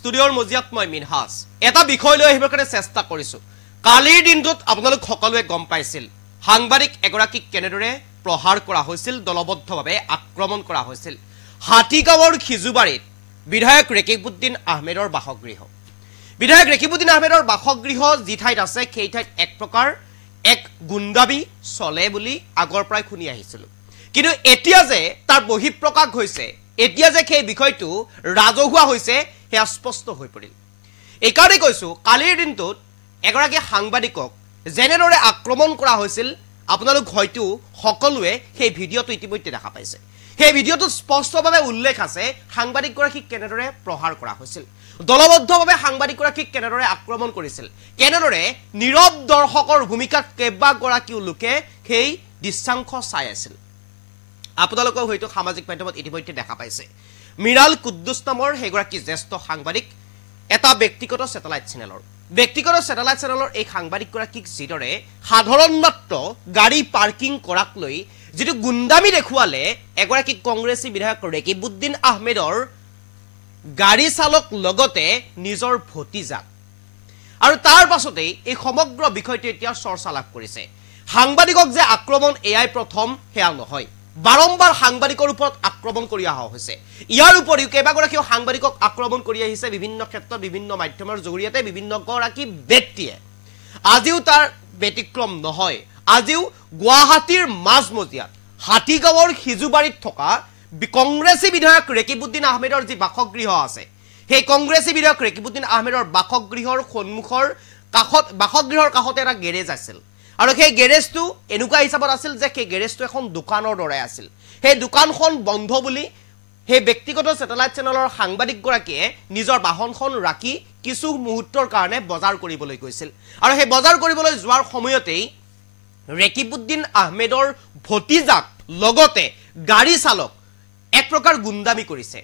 ষ্টুডিঅ'ৰ মজিয়াত মই মিনহাজ এটা বিষয় লৈ আহিবৰ কাৰণে চেষ্টা কৰিছোঁ কালিৰ দিনটোত আপোনালোক সকলোৱে গম পাইছিল সাংবাদিক এগৰাকীক কেনেদৰে প্ৰহাৰ কৰা হৈছিল দলবদ্ধভাৱে আক্ৰমণ কৰা হৈছিল হাতীগাঁৱৰ খিজুবাৰীত বিধায়ক ৰেকিবউদ্দিন আহমেদৰ বাসগৃহ বিধায়ক ৰেকিবউদ্দিন আহমেদৰ বাসগৃহ যি ঠাইত আছে সেই ঠাইত এক প্ৰকাৰ এক গুণ্ডাবি চলে বুলি আগৰ পৰাই শুনি আহিছিল কিন্তু এতিয়া যে তাৰ বহিঃপ্ৰকাশ হৈছে এতিয়া যে সেই বিষয়টো ৰাজহুৱা হৈছে সেয়া স্পষ্ট হৈ পৰিল এইকাৰণে কৈছোঁ কালিৰ দিনটোত এগৰাকী সাংবাদিকক যেনেদৰে আক্ৰমণ কৰা হৈছিল আপোনালোক হয়তো সকলোৱে সেই ভিডিঅ'টো ইতিমধ্যে দেখা পাইছে সেই ভিডিঅ'টোত স্পষ্টভাৱে উল্লেখ আছে সাংবাদিকগৰাকীক কেনেদৰে প্ৰহাৰ কৰা হৈছিল দলবদ্ধভাৱে সাংবাদিকগৰাকীক কেনেদৰে আক্ৰমণ কৰিছিল কেনেদৰে নীৰৱ দৰ্শকৰ ভূমিকাত কেইবাগৰাকীও লোকে সেই দৃশ্যাংশ চাই আছিল আপোনালোকেও হয়তো সামাজিক মাধ্যমত ইতিমধ্যে দেখা পাইছে মিৰাল কুদ্দুছ নামৰ সেইগৰাকী জ্যেষ্ঠ সাংবাদিক এটা ব্যক্তিগত স্যাটেলাইট চেনেলৰ এই সাংবাদিকগৰাকীক যিদৰে সাধাৰণ মাত্ৰ গাড়ী পাৰ্কিং কৰাক লৈ যিটো গুণ্ডামি দেখুৱালে এগৰাকী কংগ্ৰেছী বিধায়ক ৰেকিবউদ্দিন আহমেদৰ গাড়ী চালক লগতে নিজৰ ভতিজাক আৰু তাৰ পাছতেই এই সমগ্ৰ বিষয়টো এতিয়া চৰ্চা লাভ কৰিছে সাংবাদিকক যে আক্ৰমণ এয়াই প্ৰথম সেয়া নহয় বাৰম্বাৰ সাংবাদিকৰ ওপৰত আক্ৰমণ কৰি অহা হৈছে ইয়াৰ উপৰিও কেইবাগৰাকীও সাংবাদিকক আক্ৰমণ কৰি আহিছে বিভিন্ন ক্ষেত্ৰত বিভিন্ন মাধ্যমৰ জৰিয়তে বিভিন্ন গৰাকী ব্যক্তিয়ে আজিও তাৰ ব্যতিক্ৰম নহয় আজিও গুৱাহাটীৰ মাজমজিয়াত হাতীগাঁৱৰ খিজুবাৰীত থকা কংগ্ৰেছী বিধায়ক ৰেকিবউদ্দিন আহমেদৰ যি বাসগৃহ আছে সেই কংগ্ৰেছী বিধায়ক ৰেকিবউদ্দিন আহমেদৰ বাসগৃহৰ সন্মুখৰ কাষত বাসগৃহৰ কাষতে এটা গেৰেজ আছিল আৰু সেই গেৰেজটো এনেকুৱা হিচাপত আছিল যে সেই গেৰেজটো এখন দোকানৰ দৰে আছিল সেই দোকানখন বন্ধ বুলি সেই ব্যক্তিগত স্যাটেলাইট চেনেলৰ সাংবাদিকগৰাকীয়ে নিজৰ বাহনখন ৰাখি কিছু মুহূৰ্তৰ কাৰণে বজাৰ কৰিবলৈ গৈছিল আৰু সেই বজাৰ কৰিবলৈ যোৱাৰ সময়তেই ৰেকিবউদ্দিন আহমেদৰ ভতিজাক লগতে গাড়ী চালক এক প্ৰকাৰ গুণ্ডামি কৰিছে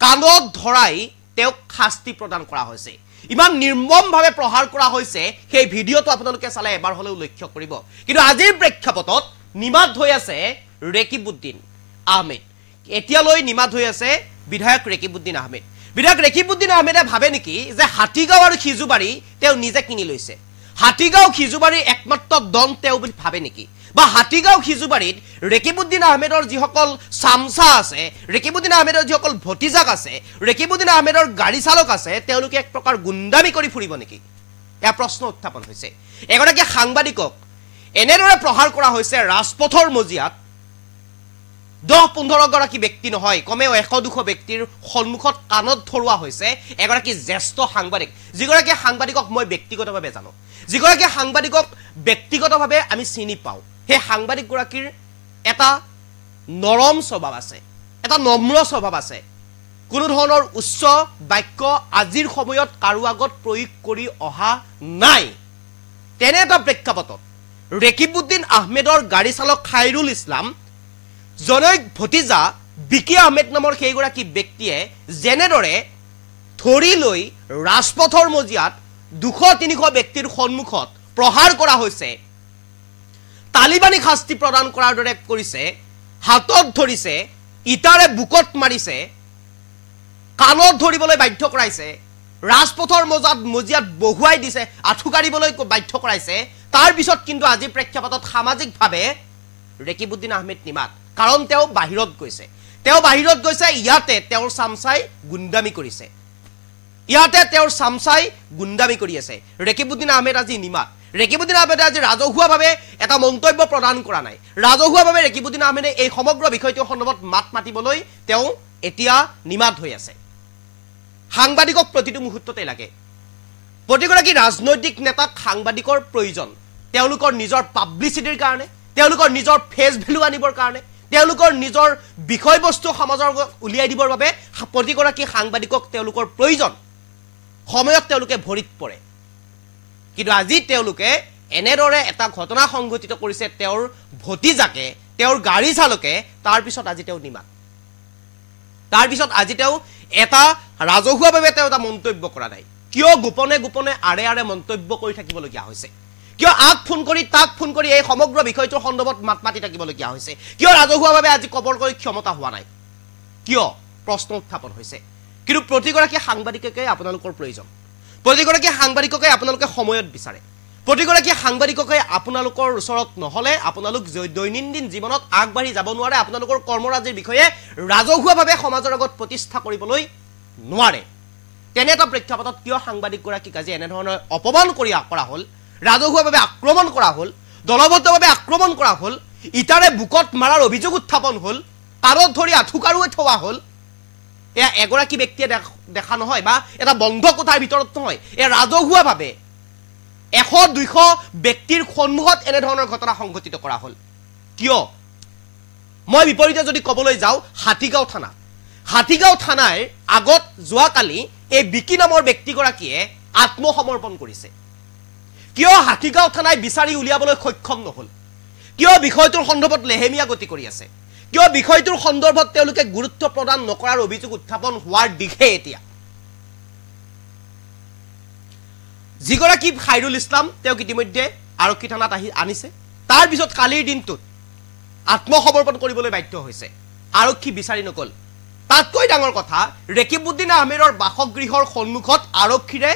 কাণত ধৰাই তেওঁক শাস্তি প্ৰদান কৰা হৈছে ইমান নিৰ্মমভাৱে প্ৰহাৰ কৰা হৈছে সেই ভিডিঅ'টো আপোনালোকে চালে এবাৰ হলেও লক্ষ্য কৰিব কিন্তু আজিৰ প্ৰেক্ষাপটত নিমাত হৈ আছে ৰেকিবউদ্দিন আহমেদ এতিয়ালৈ নিমাত হৈ আছে বিধায়ক ৰেকিবউদ্দিন আহমেদে ভাবে নেকি যে হাতীগাঁও আৰু খিজুবাৰী তেওঁ নিজে কিনি লৈছে হাতীগাঁও খিজুবাৰীৰ একমাত্ৰ দন তেওঁ বুলি ভাবে নেকি বা হাতীগাঁও খিজুবাৰীত ৰেকিবউদ্দিন আহমেদৰ যিসকল চামচা আছে ৰেকিবউদ্দিন আহমেদৰ যিসকল ভতিজাক আছে ৰেকিবউদ্দিন আহমেদৰ গাড়ী চালক আছে তেওঁলোকে এক প্ৰকাৰ গুণ্ডামি কৰি ফুৰিব নেকি এয়া প্ৰশ্ন উত্থাপন হৈছে এগৰাকী সাংবাদিকক এনেদৰে প্ৰহাৰ কৰা হৈছে ৰাজপথৰ মজিয়াত 10-15 গৰাকী ব্যক্তি নহয় কমেও 100-200 ব্যক্তিৰ সন্মুখত কাণত ধৰোৱা হৈছে এগৰাকী জ্যেষ্ঠ সাংবাদিক যিগৰাকী সাংবাদিকক মই ব্যক্তিগতভাৱে জানো যিগৰাকী সাংবাদিকক ব্যক্তিগতভাৱে আমি চিনি পাওঁ সেই সাংবাদিকগৰাকীৰ এটা নৰম স্বভাৱ আছে এটা নম্ৰ স্বভাৱ আছে কোনো ধৰণৰ উচ্চ বাক্য আজিৰ সময়ত কাৰো আগত প্ৰয়োগ কৰি অহা নাই তেনে এটা প্ৰেক্ষাপটত ৰেকিবউদ্দিন আহমেদৰ গাড়ী চালক খাইৰুল ইছলাম জনৈক ভতিজা বিকি আহমেদ নামৰ সেইগৰাকী ব্যক্তিয়ে যেনেদৰে ধৰি লৈ ৰাজপথৰ মজিয়াত 200-300 ব্যক্তিৰ সন্মুখত প্ৰহাৰ কৰা হৈছে তালিবানী শাস্তি প্ৰদান কৰাৰ দৰে কৰিছে হাতত ধৰিছে ইটাৰে বুকত মাৰিছে কাণত ধৰিবলৈ বাধ্য কৰাইছে ৰাজপথৰ মজিয়াত বহুৱাই দিছে আঠুকাৰিবলৈ বাধ্য কৰাইছে তাৰ পিছত কিন্তু আজি প্ৰেক্ষাপটত সামাজিকভাৱে ৰেকিবউদ্দিন আহমেদ নিমাত কাৰণ তেওঁ বাহিৰত গৈছে ইয়াতে তেওঁৰ চামচাই গুণ্ডামি কৰি আছে ৰেকিবউদ্দিন আহমেদ আজি নিমাত ৰেকিবউদ্দিন আহমেদে আজি ৰাজহুৱাভাৱে এটা মন্তব্য প্ৰদান কৰা নাই ৰাজহুৱাভাৱে ৰেকিবউদ্দিন আহমেদে এই সমগ্ৰ বিষয়টোৰ সন্দৰ্ভত মাত মাতিবলৈ তেওঁ এতিয়া নিমাত হৈ আছে সাংবাদিকক প্ৰতিটো মুহূৰ্ততে লাগে প্ৰতিগৰাকী ৰাজনৈতিক নেতাক সাংবাদিকৰ প্ৰয়োজন তেওঁলোকৰ নিজৰ পাব্লিচিটিৰ কাৰণে তেওঁলোকৰ নিজৰ ফেচ ভেলু আনিবৰ কাৰণে তেওঁলোকৰ নিজৰ বিষয়বস্তু সমাজৰ উলিয়াই দিবৰ বাবে প্ৰতিগৰাকী সাংবাদিকক তেওঁলোকৰ প্ৰয়োজন সময়ত তেওঁলোকে ভৰিত পৰে কিন্তু আজি তেওঁলোকে এনেদৰে এটা ঘটনা সংঘটিত কৰিছে তেওঁৰ ভতিজাকে তেওঁৰ গাড়ী চালকে তাৰ পিছত আজি তেওঁ নিমাত এটা ৰাজহুৱাভাৱে তেওঁ এটা মন্তব্য কৰা নাই কিয় গোপনে গোপনে আৰে মন্তব্য কৰি থাকিবলগীয়া হৈছে কিয় আগ ফোন কৰি তাক ফোন কৰি এই সমগ্ৰ বিষয়টোৰ সন্দৰ্ভত মাত মাতি থাকিবলগীয়া হৈছে কিয় ৰাজহুৱাভাৱে আজি কবৰ কৰি ক্ষমতা হোৱা নাই কিয় প্ৰশ্ন উত্থাপন হৈছে কিন্তু প্ৰতিগৰাকী সাংবাদিককে আপোনালোকৰ প্ৰয়োজন প্ৰতিগৰাকী সাংবাদিককে আপোনালোকে সময়ত বিচাৰে প্ৰতিগৰাকী সাংবাদিককে আপোনালোকৰ ওচৰত নহলে আপোনালোক দৈনন্দিন জীৱনত আগবাঢ়ি যাব নোৱাৰে আপোনালোকৰ কৰ্মৰাজিৰ বিষয়ে ৰাজহুৱাভাৱে সমাজৰ আগত প্ৰতিষ্ঠা কৰিবলৈ নোৱাৰে তেনে এটা প্ৰেক্ষাপটত কিয় সাংবাদিকগৰাকীক আজি এনে ধৰণৰ অপমান কৰা হ'ল ৰাজহুৱাভাৱে আক্ৰমণ কৰা হ'ল দলবদ্ধভাৱে আক্ৰমণ কৰা হ'ল ইটাৰে বুকত মাৰাৰ অভিযোগ উত্থাপন হ'ল পাৰত ধৰি আঠুকাৰুৱে থোৱা হ'ল এয়া এগৰাকী ব্যক্তিয়ে দেখা নহয় বা এটা বন্ধ কোঠাৰ ভিতৰত নহয় এয়া ৰাজহুৱাভাৱে 100-200 ব্যক্তিৰ সন্মুখত এনে ধৰণৰ ঘটনা সংঘটিত কৰা হ'ল কিয় মই বিপৰীতে যদি ক'বলৈ যাওঁ হাতীগাঁও থানাৰ আগত যোৱাকালি এই বিকি নামৰ ব্যক্তিগৰাকীয়ে আত্মসমৰ্পণ কৰিছে কিয় হাতীগাঁও থানাই বিচাৰি উলিয়াবলৈ সক্ষম নহল কিয় বিষয়টোৰ সন্দৰ্ভত লেহেমীয়া গতি কৰি আছে কিয় বিষয়টোৰ সন্দৰ্ভত তেওঁলোকে গুৰুত্ব প্ৰদান নকৰাৰ অভিযোগ উত্থাপন হোৱাৰ দিশে এতিয়া যিগৰাকী খাইৰুল ইছলাম তেওঁক ইতিমধ্যে আৰক্ষী থানাত আনিছে তাৰ পিছত কালিৰ দিনটোত আত্মসমৰ্পণ কৰিবলৈ বাধ্য হৈছে আৰক্ষী বিচাৰি নকল তাতকৈ ডাঙৰ কথা ৰেকিবউদ্দিন আহমেদৰ বাসগৃহৰ সন্মুখত আৰক্ষীৰে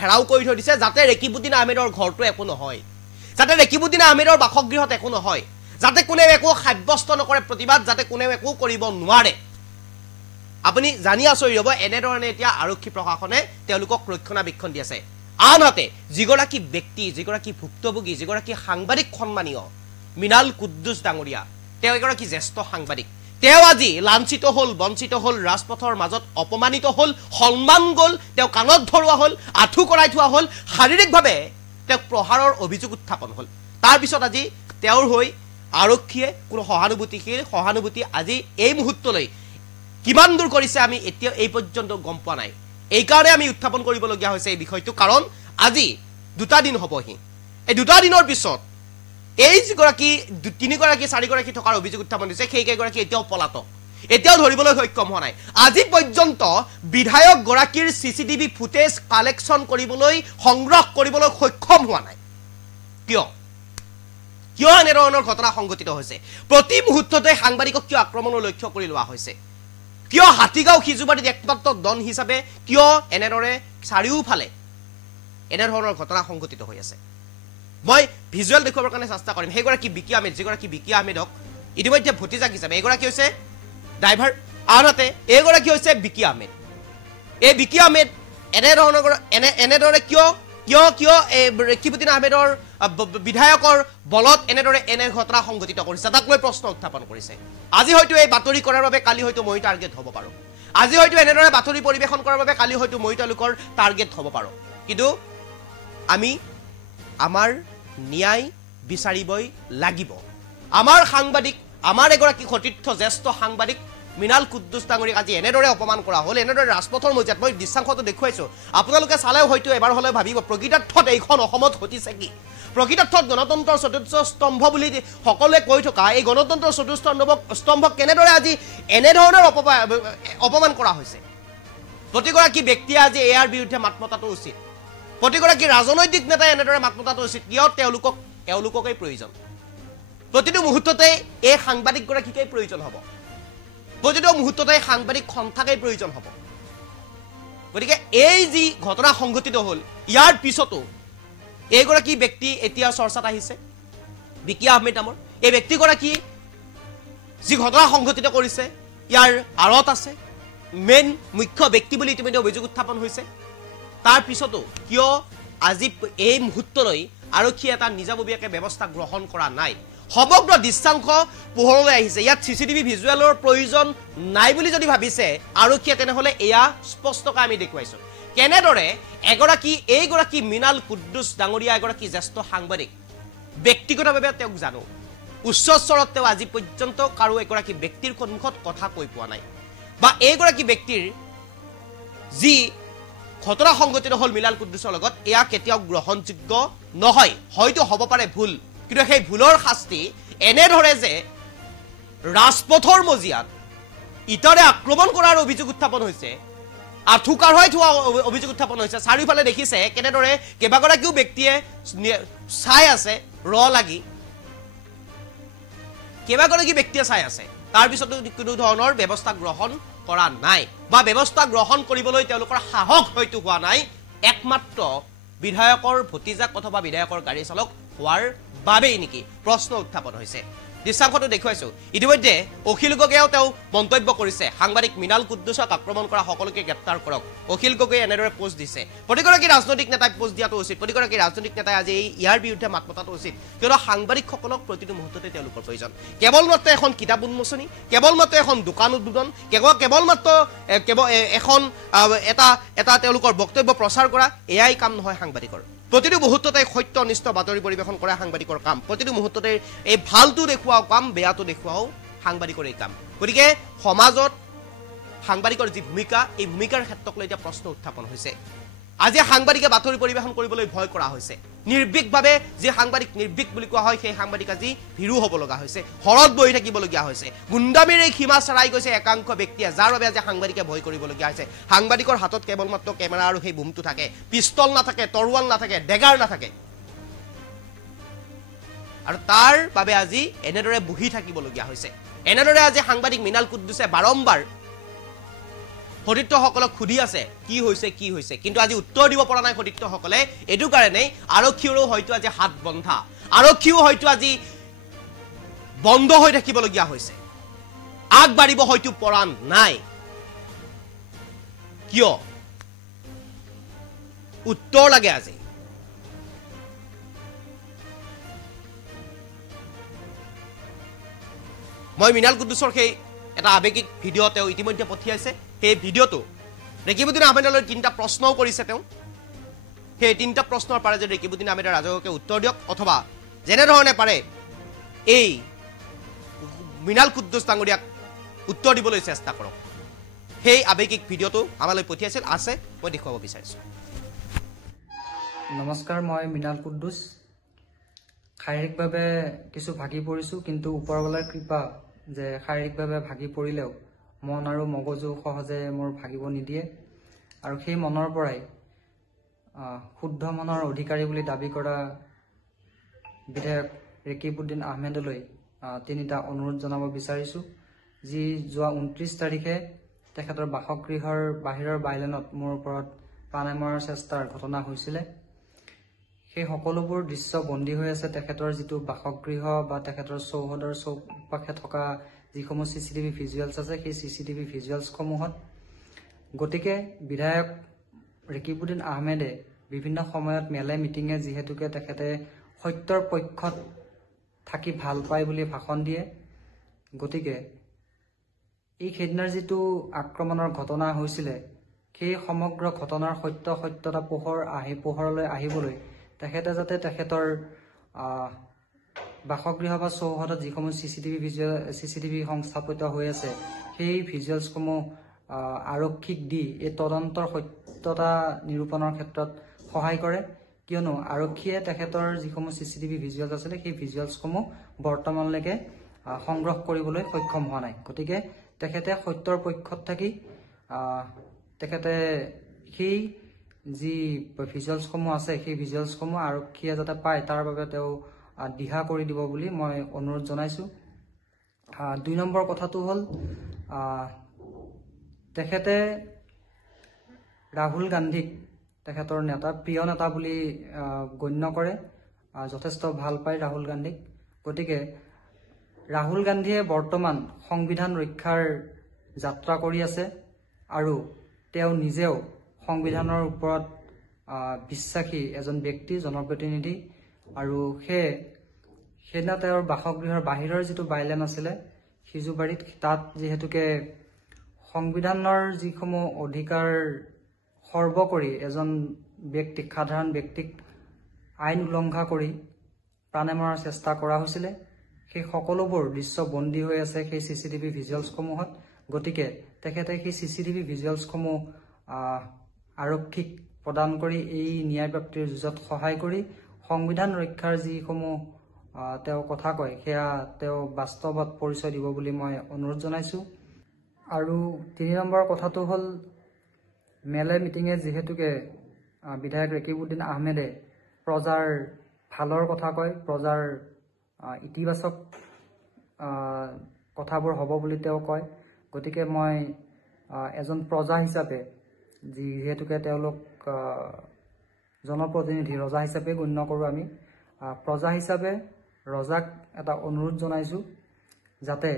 হেৰাও কৰি থৈ দিছে যাতে ৰেকিবউদ্দিন আহমেদৰ ঘৰটো একো নহয় যাতে ৰেকিবউদ্দিন আহমেদৰ বাসগৃহত একো নহয় যাতে কোনেও একো সাব্যস্ত নকৰে প্ৰতিবাদ যাতে কোনেও একো কৰিব নোৱাৰে আপুনি জানি আচৰিত হ'ব এনেধৰণে এতিয়া আৰক্ষী প্ৰশাসনে তেওঁলোকক ৰক্ষণাবেক্ষণ দি আছে আনহাতে যিগৰাকী ব্যক্তি যিগৰাকী ভুক্তভোগী যিগৰাকী সাংবাদিক সন্মানীয় মিনাল কুদ্দুছ ডাঙৰীয়া তেওঁ এগৰাকী জ্যেষ্ঠ সাংবাদিক তেওঁ আজি লাঞ্ছিত হ'ল বঞ্চিত হ'ল ৰাজপথৰ মাজত অপমানিত হ'ল সন্মান গ'ল তেওঁ কাণত ধৰোৱা হ'ল আঁঠু কৰাই থোৱা হ'ল শাৰীৰিকভাৱে তেওঁক প্ৰহাৰৰ অভিযোগ উত্থাপন হ'ল তাৰপিছত আজি তেওঁৰ হৈ আৰক্ষীয়ে কোনো সহানুভূতি আজি এই মুহূৰ্তলৈ কিমান দূৰ কৰিছে আমি এতিয়া এই পৰ্যন্ত গম পোৱা নাই এই কাৰণে আমি উত্থাপন কৰিবলগীয়া হৈছে এই বিষয়টো কাৰণ আজি 2টা দিন হ'বহি এই 2টা দিনৰ পিছত এই যিগৰাকী 3গৰাকী 4গৰাকী থকাৰ অভিযোগ উত্থাপন হৈছে সেইকেইগৰাকী এতিয়াও পলাতক এতিয়াও ধৰিবলৈ সক্ষম হোৱা নাই আজি পৰ্যন্ত বিধায়ক গৰাকীৰ চিচিটিভি ফুটেজ কালেকশ্যন কৰিবলৈ সংগ্ৰহ কৰিবলৈ সক্ষম হোৱা নাই কিয় এনেধৰণৰ ঘটনা সংঘটিত হৈছে প্ৰতি মুহূৰ্ততে সাংবাদিকক কিয় আক্ৰমণৰ লক্ষ্য কৰি লোৱা হৈছে কিয় হাতীগাঁও সিজুবাৰীত একমাত্ৰ দন হিচাপে কিয় এনেদৰে চাৰিওফালে এনেধৰণৰ ঘটনা সংঘটিত হৈ আছে মই ভিজুৱেল দেখুৱাবৰ কাৰণে চেষ্টা কৰিম সেইগৰাকী বিকি আহমেদ যিগৰাকী বিকি আহমেদক ইতিমধ্যে ভতিজাক হিচাপে এগৰাকী হৈছে ড্ৰাইভাৰ আনহাতে এগৰাকী হৈছে বিকি আহমেদ এই বিকি আহমেদ এনেদৰে কিয় ৰেকিবউদ্দিন আহমেদৰ বিধায়কৰ বলত এনেদৰে এনে ঘটনা সংঘটিত কৰিছে তাক লৈ প্ৰশ্ন উত্থাপন কৰিছে আজি হয়তো এই বাতৰি কৰাৰ বাবে কালি হয়তো মই টাৰ্গেট হ'ব পাৰোঁ আজি হয়তো এনেদৰে বাতৰি পৰিৱেশন কৰাৰ বাবে কালি হয়তো মই তেওঁলোকৰ টাৰ্গেট হ'ব পাৰোঁ কিন্তু আমি আমাৰ ন্যায় বিচাৰিবই লাগিব আমাৰ সাংবাদিক আমাৰ এগৰাকী সতীৰ্থ জ্যেষ্ঠ সাংবাদিক মিনাল কুদ্দুছ ডাঙৰীয়াক আজি এনেদৰে অপমান কৰা হ'ল এনেদৰে ৰাজপথৰ মজিয়াত মই দৃশ্যাংশটো দেখুৱাইছোঁ আপোনালোকে চালেও হয়তো এবাৰ হ'লেও ভাবিব প্ৰকৃতাৰ্থত এইখন অসমত ঘটিছে কি প্ৰকৃতাৰ্থত গণতন্ত্ৰৰ চতুৰ্থ স্তম্ভ বুলি সকলোৱে কৈ থকা এই গণতন্ত্ৰৰ চতুৰ্থ স্তম্ভক কেনেদৰে আজি এনেধৰণৰ অপমান কৰা হৈছে প্ৰতিগৰাকী ব্যক্তিয়ে আজি ইয়াৰ বিৰুদ্ধে মাত মতাটো উচিত প্ৰতিগৰাকী ৰাজনৈতিক নেতাই এনেদৰে মাত মতাটো উচিত কিয় তেওঁলোককেই প্ৰয়োজন প্ৰতিটো মুহূৰ্ততে এই সাংবাদিকগৰাকীকেই প্ৰয়োজন হ'ব প্ৰতিটো মুহূৰ্ততে সাংবাদিক সন্থাকেই প্ৰয়োজন হ'ব গতিকে এই যি ঘটনা সংঘটিত হ'ল ইয়াৰ পিছতো এইগৰাকী ব্যক্তি এতিয়া চৰ্চাত আহিছে বিকি আহমেদ নামৰ এই ব্যক্তিগৰাকী যি ঘটনা সংঘটিত কৰিছে ইয়াৰ আঁৰত আছে মেইন মুখ্য ব্যক্তি বুলি ইতিমধ্যে অভিযোগ উত্থাপন হৈছে তাৰ পিছতো কিয় আজি এই মুহূৰ্তলৈ আৰক্ষীয়ে এটা নিজাববীয়াকৈ ব্যৱস্থা গ্ৰহণ কৰা নাই সমগ্ৰ দৃশ্যাংশ পোহৰলৈ আহিছে ইয়াত চিচিটিভি ভিজুৱেলৰ প্ৰয়োজন নাই বুলি যদি ভাবিছে আৰক্ষীয়ে তেনেহ'লে এয়া স্পষ্টকৈ আমি দেখুৱাইছোঁ কেনেদৰে এইগৰাকী মিনাল কুদ্দুছ ডাঙৰীয়া এগৰাকী জ্যেষ্ঠ সাংবাদিক ব্যক্তিগতভাৱে তেওঁক জানো উচ্চ স্তৰত তেওঁ আজি পৰ্যন্ত কাৰো এগৰাকী ব্যক্তিৰ সন্মুখত কথা কৈ পোৱা নাই বা এইগৰাকী ব্যক্তিৰ যি ঘটনা সংঘটিত হ'ল মিনাল কুদ্দুছৰ লগত এয়া কেতিয়াও গ্ৰহণযোগ্য নহয় হয়তো হ'ব পাৰে ভুল কিন্তু সেই ভুলৰ শাস্তি এনেধৰে যে ৰাজপথৰ মজিয়াত ইটাৰে আক্ৰমণ কৰাৰ অভিযোগ উত্থাপন হৈছে আঠুকাৰ হৈ থোৱা অভিযোগ উত্থাপন হৈছে চাৰিওফালে দেখিছে কেনেদৰে কেইবাগৰাকীও ব্যক্তিয়ে চাই আছে লাগি কেইবাগৰাকী ব্যক্তিয়ে চাই আছে তাৰপিছতো কোনো ধৰণৰ ব্যৱস্থা গ্ৰহণ কৰা নাই বা ব্যৱস্থা গ্ৰহণ কৰিবলৈ তেওঁলোকৰ সাহস হয়তো হোৱা নাই একমাত্ৰ বিধায়কৰ ভতিজাক অথবা বিধায়কৰ গাড়ী চালক হোৱাৰ বাবেই নেকি প্ৰশ্ন উত্থাপন হৈছে দৃশ্যাংশটো দেখুৱাইছো ইতিমধ্যে অখিল গগৈয়েও তেওঁ মন্তব্য কৰিছে সাংবাদিক মৃণাল কুদ্দুছক আক্ৰমণ কৰা সকলোকে গ্ৰেপ্তাৰ কৰক অখিল গগৈয়ে এনেদৰে পোষ্ট দিছে প্ৰতিগৰাকী ৰাজনৈতিক নেতাই পোষ্ট দিয়াটো উচিত প্ৰতিগৰাকী ৰাজনৈতিক নেতাই আজি ইয়াৰ বিৰুদ্ধে মাত মতাটো উচিত কিয়নো সাংবাদিকসকলক প্ৰতিটো মুহূৰ্ততে তেওঁলোকৰ প্ৰয়োজন কেৱল মাত্ৰ এখন কিতাপ উন্মোচনী কেৱল মাত্ৰ এখন দোকান উদ্বোধন কেৱল মাত্ৰ এখন এটা তেওঁলোকৰ বক্তব্য প্ৰচাৰ কৰা এয়াই কাম নহয় সাংবাদিকৰ প্ৰতিটো মুহূৰ্ততে সত্য অনিষ্ট বাতৰি পৰিৱেশন কৰা সাংবাদিকৰ কাম প্ৰতিটো মুহূৰ্ততে এই ভালটো দেখুৱাও কাম বেয়াটো দেখুৱাও সাংবাদিকৰ এই কাম গতিকে সমাজত সাংবাদিকৰ যি ভূমিকা এই ভূমিকাৰ ক্ষেত্ৰক লৈ এতিয়া প্ৰশ্ন উত্থাপন হৈছে আজি সাংবাদিকে বাতৰি পৰিৱেশন কৰিবলৈ ভয় কৰা হৈছে নিৰ্ভীকভাৱে যি সাংবাদিক নিৰ্ভীক বুলি কোৱা হয় সেই সাংবাদিক আজি ভীৰু হ'ব লগা হৈছে হৰত বহি থাকিবলগীয়া হৈছে গুণ্ডামীৰ এই সীমা চৰাই গৈছে একাংশ ব্যক্তিয়ে যাৰ বাবে আজি সাংবাদিকে ভয় কৰিবলগীয়া হৈছে সাংবাদিকৰ হাতত কেৱল মাত্ৰ কেমেৰা আৰু সেই বুমটো থাকে পিষ্টল নাথাকে তৰোৱাল নাথাকে ডেগাৰ নাথাকে আৰু তাৰ বাবে আজি এনেদৰে বহি থাকিবলগীয়া হৈছে এনেদৰে আজি সাংবাদিক মৃণাল কুদ্দুছে বাৰম্বাৰ সতীৰ্থসকলক সুধি আছে কি হৈছে কিন্তু আজি উত্তৰ দিব পৰা নাই সতীৰ্থসকলে এটো কাৰণে আৰক্ষীৰো হয়তো আজি হাত বন্ধা আৰক্ষীও হয়তো আজি বন্ধ হৈ থাকিবলগীয়া হৈছে আগবাঢ়িব হয়তো পৰা নাই কিয় উত্তৰ লাগে আজি মই মৃণাল কুদ্দুছৰ সেই এটা আৱেগিক ভিডিঅ' তেওঁ ইতিমধ্যে পঠিয়াইছে সেই ভিডিঅ'টো ৰেকিবুদ্দিন আহমেদলৈ তিনিটা প্ৰশ্নও কৰিছে তেওঁ সেই তিনিটা প্ৰশ্নৰ পাৰে যে ৰেকিবুদ্দিন আহমেদে ৰাজহুৱাকৈ উত্তৰ দিয়ক অথবা যেনেধৰণে পাৰে এই মৃণাল কুদ্দুছ ডাঙৰীয়াক উত্তৰ দিবলৈ চেষ্টা কৰক সেই আৱেগিক ভিডিঅ'টো আমালৈ পঠিয়াইছিল আছে মই দেখুৱাব বিচাৰিছোঁ নমস্কাৰ মই মৃণাল কুদ্দুছ শাৰীৰিকভাৱে কিছু ভাগি পৰিছোঁ কিন্তু ওপৰৱালাৰ কৃপা যে শাৰীৰিকভাৱে ভাগি পৰিলেও মন আৰু মগজু সহজে মোৰ ভাগিব নিদিয়ে আৰু সেই মনৰ পৰাই শুদ্ধ মনৰ অধিকাৰী বুলি দাবী কৰা বিধায়ক ৰেকিবুদ্দিন আহমেদলৈ তিনিটা অনুৰোধ জনাব বিচাৰিছোঁ যি যোৱা 29 তাৰিখে তেখেতৰ বাসগৃহৰ বাহিৰৰ বাইলেনত মোৰ ওপৰত প্ৰাণ মৰাৰ চেষ্টাৰ ঘটনা হৈছিলে সেই সকলোবোৰ দৃশ্য বন্দী হৈ আছে তেখেতৰ যিটো বাসগৃহ বা তেখেতৰ চৌহদৰ চৌপাশে থকা যিসমূহ CCTV ভিজুৱেলছ আছে সেই CCTV ভিজুৱেলছসমূহত গতিকে বিধায়ক ৰেকিবুদ্দিন আহমেদে বিভিন্ন সময়ত মেলে মিটিঙে যিহেতুকে তেখেতে সত্যৰ পক্ষত থাকি ভাল পায় বুলি ভাষণ দিয়ে গতিকে এই সেইদিনাৰ যিটো আক্ৰমণৰ ঘটনা হৈছিলে সেই সমগ্ৰ ঘটনাৰ সত্যতা পোহৰলৈ আহিবলৈ তেখেতে যাতে তেখেতৰ বাসগৃহ বা চৌহদত যিসমূহ CCTV সংস্থাপিত হৈ আছে সেই ভিজুৱেলছসমূহ আৰক্ষীক দি এই তদন্তৰ সত্যতা নিৰূপণৰ ক্ষেত্ৰত সহায় কৰে কিয়নো আৰক্ষীয়ে তেখেতৰ যিসমূহ CCTV ভিজুৱেলছ আছিলে সেই ভিজুৱেলছসমূহ বৰ্তমানলৈকে সংগ্ৰহ কৰিবলৈ সক্ষম হোৱা নাই গতিকে তেখেতে সত্যৰ পক্ষত থাকি তেখেতে সেই যি ভিজুৱেলছসমূহ আছে সেই ভিজুৱেলছসমূহ আৰক্ষীয়ে যাতে পায় তাৰ বাবে তেওঁ দিহা কৰি দিব বুলি মই অনুৰোধ জনাইছোঁ 2 নম্বৰ কথাটো হ'ল তেখেতে ৰাহুল গান্ধীক তেখেতৰ নেতা প্ৰিয় নেতা বুলি গণ্য কৰে যথেষ্ট ভাল পায় ৰাহুল গান্ধীক গতিকে ৰাহুল গান্ধীয়ে বৰ্তমান সংবিধান ৰক্ষাৰ যাত্ৰা কৰি আছে আৰু তেওঁ নিজেও সংবিধানৰ ওপৰত বিশ্বাসী এজন ব্যক্তি জনপ্ৰতিনিধি আৰু সেইদিনা তেওঁৰ বাসগৃহৰ বাহিৰৰ যিটো বাইলেন আছিলে সিজুবাৰীত তাত যিহেতুকে সংবিধানৰ যিসমূহ অধিকাৰ সৰ্ব কৰি এজন ব্যক্তিক সাধাৰণ ব্যক্তিক আইন উলংঘা কৰি প্ৰাণে মৰাৰ চেষ্টা কৰা হৈছিলে সেই সকলোবোৰ দৃশ্য বন্দী হৈ আছে সেই CCTV ভিজুৱেলছসমূহত গতিকে তেখেতে সেই CCTV ভিজুৱেলছসমূহ আৰক্ষীক প্ৰদান কৰি এই ন্যায় প্ৰাপ্তিৰ যুঁজত সহায় কৰি সংবিধান ৰক্ষাৰ যিসমূহ তেওঁ কথা কয় সেয়া তেওঁ বাস্তৱত পৰিচয় দিব বুলি মই অনুৰোধ জনাইছোঁ আৰু 3 নম্বৰ কথাটো হ'ল মেলে মিটিঙে যিহেতুকে বিধায়ক ৰেকিবুদ্দিন আহমেদে প্ৰজাৰ ভালৰ কথা কয় প্ৰজাৰ ইতিবাচক কথাবোৰ হ'ব বুলি তেওঁ কয় গতিকে মই এজন প্ৰজা হিচাপে যিহেতুকে তেওঁলোক জনপ্ৰতিনিধি ৰজা হিচাপে গণ্য কৰোঁ আমি প্ৰজা হিচাপে ৰজাক এটা অনুৰোধ জনাইছোঁ যাতে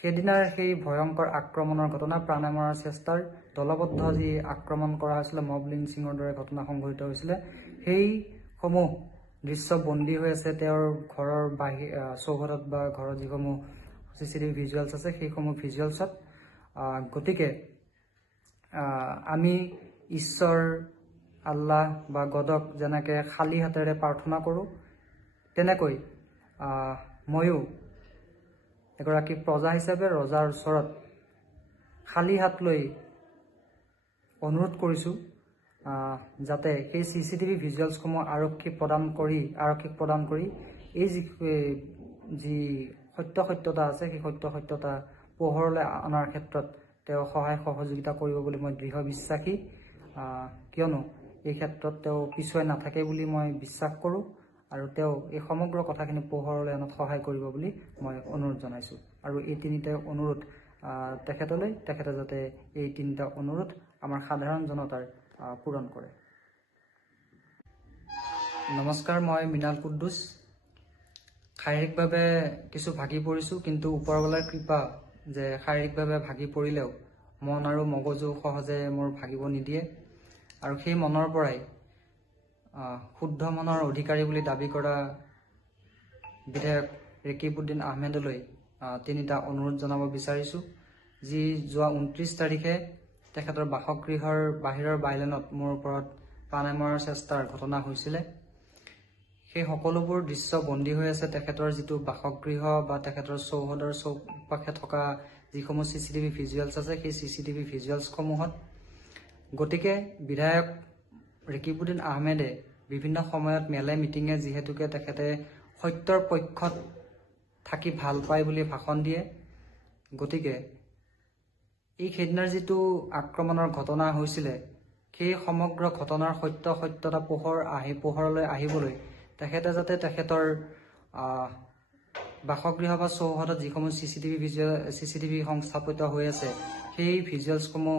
সেইদিনাৰ সেই ভয়ংকৰ আক্ৰমণৰ ঘটনা প্ৰাণে মৰাৰ চেষ্টাৰ দলবদ্ধ যি আক্ৰমণ কৰা হৈছিলে মব লিঞ্চিঙৰ দৰে ঘটনা সংঘটিত হৈছিলে সেইসমূহ দৃশ্য বন্দী হৈ আছে তেওঁৰ ঘৰৰ চৌহদত বা ঘৰৰ যিসমূহ CCTV ভিজুৱেলছ আছে সেইসমূহ ভিজুৱেলছত গতিকে আমি ঈশ্বৰ আল্লাহ বা গডক যেনেকৈ খালী হাতেৰে প্ৰাৰ্থনা কৰোঁ তেনেকৈ ময়ো এগৰাকী প্ৰজা হিচাপে ৰজাৰ ওচৰত খালী হাত লৈ অনুৰোধ কৰিছোঁ যাতে সেই CCTV ভিজুৱেলছসমূহ আৰক্ষীক প্ৰদান কৰি এই যি সত্যতা আছে সেই সত্যতা পোহৰলৈ অনাৰ ক্ষেত্ৰত তেওঁ সহায় সহযোগিতা কৰিব বুলি মই দৃঢ় বিশ্বাসী কিয়নো এই ক্ষেত্ৰত তেওঁ পিছুৱাই নাথাকে বুলি মই বিশ্বাস কৰোঁ আৰু তেওঁ এই সমগ্ৰ কথাখিনি পোহৰলৈ অনাত সহায় কৰিব বুলি মই অনুৰোধ জনাইছোঁ আৰু এই তিনিটা অনুৰোধ তেখেতে যাতে এই তিনিটা অনুৰোধ আমাৰ সাধাৰণ জনতাৰ পূৰণ কৰে। নমস্কাৰ, মই মৃণাল কুদ্দুছ। শাৰীৰিকভাৱে কিছু ভাগি পৰিছোঁ, কিন্তু ওপৰৱালাৰ কৃপা যে শাৰীৰিকভাৱে ভাগি পৰিলেও মন আৰু মগজু সহজে মোৰ ভাগিব নিদিয়ে আৰু সেই মনৰ পৰাই শুদ্ধ মনৰ অধিকাৰী বুলি দাবী কৰা বিধায়ক ৰেকিবউদ্দিন আহমেদলৈ তিনিটা অনুৰোধ জনাব বিচাৰিছোঁ। যি যোৱা 29 তাৰিখে তেখেতৰ বাসগৃহৰ বাহিৰৰ বাইলেনত মোৰ ওপৰত প্ৰাণে মৰাৰ চেষ্টাৰ ঘটনা হৈছিলে, সেই সকলোবোৰ দৃশ্য বন্দী হৈ আছে তেখেতৰ যিটো বাসগৃহ বা তেখেতৰ চৌহদৰ চৌপাশে থকা যিসমূহ CCTV ভিজুৱেলছ আছে সেই CCTV ভিজুৱেলছসমূহত। গতিকে বিধায়ক ৰেকিবউদ্দিন আহমেদে বিভিন্ন সময়ত মেলে মিটিঙে যিহেতুকে তেখেতে সত্যৰ পক্ষত থাকি ভাল পায় বুলি ভাষণ দিয়ে, গতিকে এই সেইদিনাৰ যিটো আক্ৰমণৰ ঘটনা হৈছিলে সেই সমগ্ৰ ঘটনাৰ সত্যতা পোহৰলৈ আহিবলৈ তেখেতে যাতে তেখেতৰ বাসগৃহ বা চৌহদত যিসমূহ CCTV সংস্থাপিত হৈ আছে সেই ভিজুৱেলছসমূহ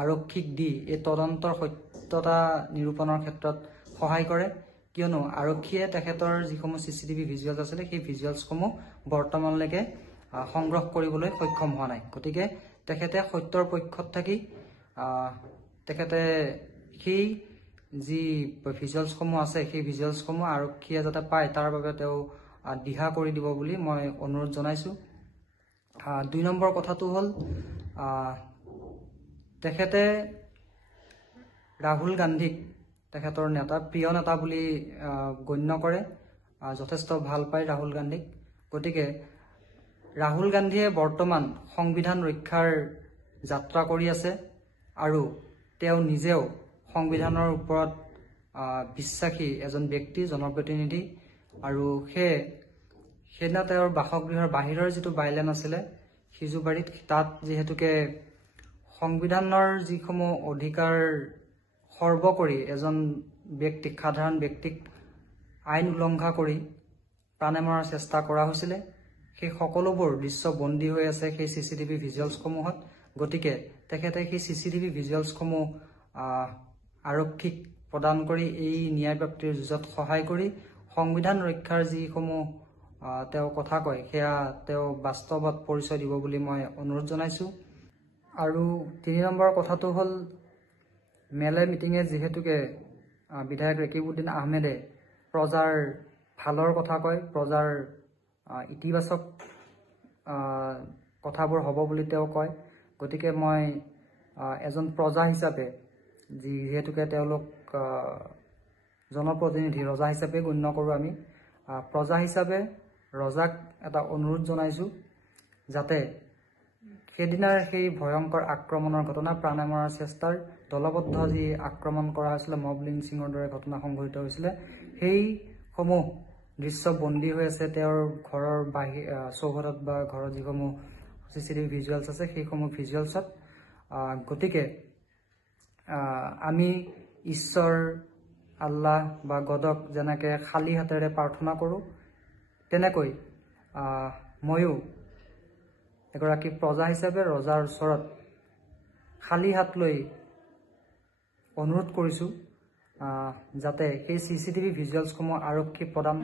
আৰক্ষীক দি এই তদন্তৰ সত্যতা নিৰূপণৰ ক্ষেত্ৰত সহায় কৰে, কিয়নো আৰক্ষীয়ে তেখেতৰ যিসমূহ CCTV ভিজুৱেলছ আছিলে সেই ভিজুৱেলছসমূহ বৰ্তমানলৈকে সংগ্ৰহ কৰিবলৈ সক্ষম হোৱা নাই। গতিকে তেখেতে সত্যৰ পক্ষত থাকি তেখেতে সেই যি ভিজুৱেলছসমূহ আছে সেই ভিজুৱেলছসমূহ আৰক্ষীয়ে যাতে পায় তাৰ বাবে তেওঁ দিহা কৰি দিব বুলি মই অনুৰোধ জনাইছোঁ। 2 নম্বৰ কথাটো হ'ল তেখেতে ৰাহুল গান্ধীক তেখেতৰ প্ৰিয় নেতা বুলি গণ্য কৰে, যথেষ্ট ভাল পায় ৰাহুল গান্ধীক। গতিকে ৰাহুল গান্ধীয়ে বৰ্তমান সংবিধান ৰক্ষাৰ যাত্ৰা কৰি আছে আৰু তেওঁ নিজেও সংবিধানৰ ওপৰত বিশ্বাসী এজন ব্যক্তি, জনপ্ৰতিনিধি আৰু সেইদিনা তেওঁৰ বাসগৃহৰ বাহিৰৰ যিটো বাইলেন আছিলে সিজুবাৰীত, তাত যিহেতুকে সংবিধানৰ যিসমূহ অধিকাৰ সৰ্ব কৰি এজন ব্যক্তিক, সাধাৰণ ব্যক্তিক আইন উলংঘা কৰি প্ৰাণে মৰাৰ চেষ্টা কৰা হৈছিলে, সেই সকলোবোৰ দৃশ্য বন্দী হৈ আছে সেই CCTV ভিজুৱেলছসমূহত। গতিকে তেখেতে সেই CCTV ভিজুৱেলছসমূহ আৰক্ষীক প্ৰদান কৰি এই ন্যায় প্ৰাপ্তিৰ যুঁজত সহায় কৰি সংবিধান ৰক্ষাৰ যিসমূহ তেওঁ কথা কয় সেয়া তেওঁ বাস্তৱত পৰিচয় দিব বুলি মই অনুৰোধ জনাইছোঁ। আৰু 3 নম্বৰ কথাটো হ'ল মেলে মিটিঙে যিহেতুকে বিধায়ক ৰেকিবউদ্দিন আহমেদে প্ৰজাৰ ভালৰ কথা কয়, প্ৰজাৰ ইতিবাচক কথাবোৰ হ'ব বুলি তেওঁ কয়, গতিকে মই এজন প্ৰজা হিচাপে যিহেতুকে তেওঁলোক জনপ্ৰতিনিধি ৰজা হিচাপে গণ্য কৰোঁ আমি প্ৰজা হিচাপে ৰজাক এটা অনুৰোধ জনাইছোঁ যাতে সেইদিনাৰ সেই ভয়ংকৰ আক্ৰমণৰ ঘটনা প্ৰাণে মৰাৰ চেষ্টাৰ দলবদ্ধ যি আক্ৰমণ কৰা হৈছিলে মব লিঞ্চিঙৰ দৰে ঘটনা সংঘটিত হৈছিলে সেইসমূহ দৃশ্য বন্দী হৈ আছে তেওঁৰ ঘৰৰ চৌহদত বা ঘৰৰ যিসমূহ CCTV ভিজুৱেলছ আছে সেইসমূহ ভিজুৱেলছত। গতিকে আমি ঈশ্বৰ আল্লাহ বা গডক যেনেকৈ খালী হাতেৰে প্ৰাৰ্থনা কৰোঁ তেনেকৈ ময়ো এগৰাকী প্ৰজা হিচাপে ৰজাৰ ওচৰত খালী হাত লৈ অনুৰোধ কৰিছোঁ যাতে সেই CCTV ভিজুৱেলছসমূহ আৰক্ষী প্ৰদান